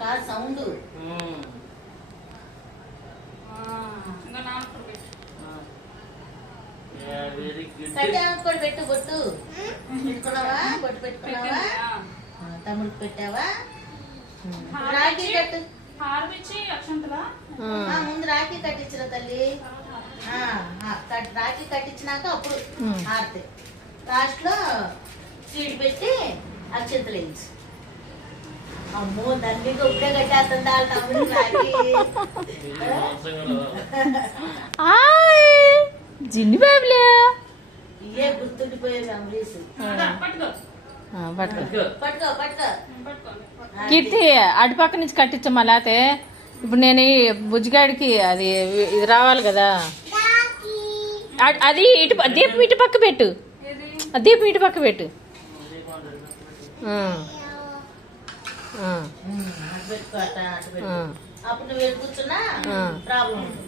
కాదు సౌండ్. పెట్టు బొట్టు పెట్టుకున్నావా? బొట్టు పెట్టుకున్నావా? తమ్ముడికి పెట్టావా? రాఖీ కట్టు. ముందు రాఖీ కట్టించరా తల్లి. రాఖీ కట్టించినాక అప్పుడు హారతి. లాస్ట్ లో స్వీట్ పెట్టి అక్షంతలు వేయించు. అమ్మో దాన్ని ఇప్పుడే కట్టేస్తుంది వాళ్ళ తమ్ముడు రాఖీ. జిన్ని బాబులే ఇయే గుర్తుండిపోయేది అమరీష్. పట్టుకో పట్టుకో. కీర్తి అటుపక్క నుంచి కట్టించమ్మా. లేకపోతే ఇప్పుడు నేను బుజ్జిగాడికి అది ఇది రావాలి కదా. అది దీపం ఇటు పక్క పెట్టు. దీపం ఇటు పక్క పెట్టు. అప్పుడు నువ్వు వెళ్ళి కూర్చున్నా ప్రాబ్లం ఉంది.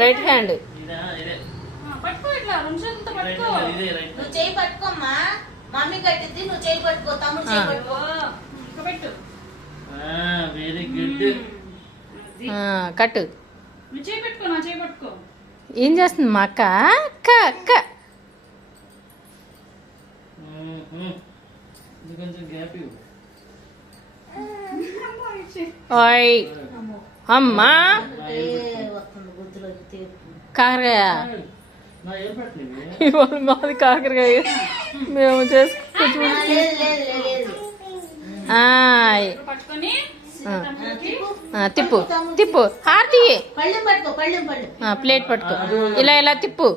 రైట్ హ్యాండ్ నువ్వు చేయి పట్టుకోమ్మా. మమ్మీ కట్టిద్ది, నువ్వు చేయి పట్టుకో. తమ్ముడు చేయి పట్టుకో. Very good. కట్టు. ఏం చేస్తుంది మా అక్క? అక్క అక్క ఓయ్ అమ్మా. కాకరకాయ ఇవాళ మాది కాకరకాయ మేము చేసుకుంటూ తిప్పు తిప్పు. హారతి ప్లేట్ పట్టుకో. ఇలా ఇలా తిప్పు.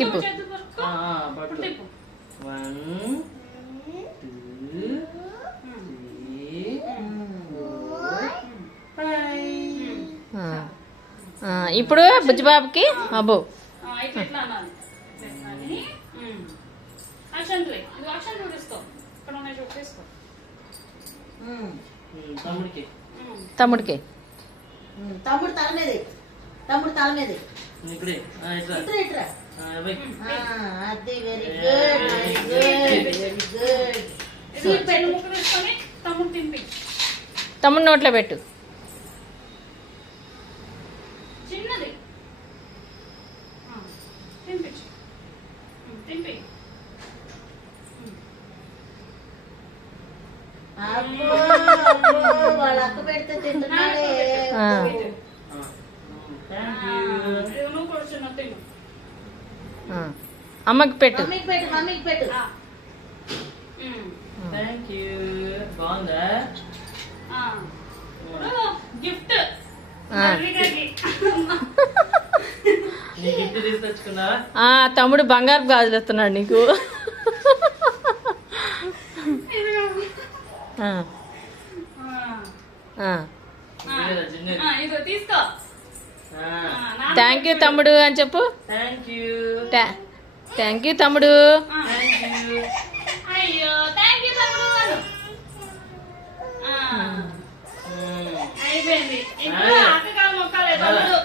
తిప్పు. ఇప్పుడు బుజ్జిబాబుకి అబ్బో తమ్ముడికి తమ్ముడు తల మీద. తమ్ముడు తల మీద. అది వెరీ గుడ్ వెరీ గుడ్. తమ్ముడు నోట్లో పెట్టు. చిన్నది వాళ్ళ అక్క పెడితే తింటున్నాడే. అమ్మకి పెట్టు. మమ్మీకి పెట్టు. మమ్మీకి పెట్టు. గిఫ్ట్ తమ్ముడు బంగారు గాజులు ఇస్తున్నాడు నీకు. థ్యాంక్ యూ తమ్ముడు అని చెప్పు. థ్యాంక్ యూ తమ్ముడు. అయ్యో థ్యాంక్ యూ తమ్ముడు. అయిపోయింది. ఇప్పుడు అక్కకాలు మొక్కలే తమ్ముడు.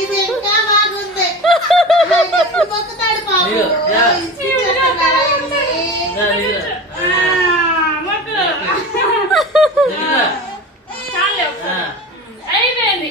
ఇది ఇంకా బాగుంది. మొక్కుతాడు బాబు. చాలే అయిపోయింది.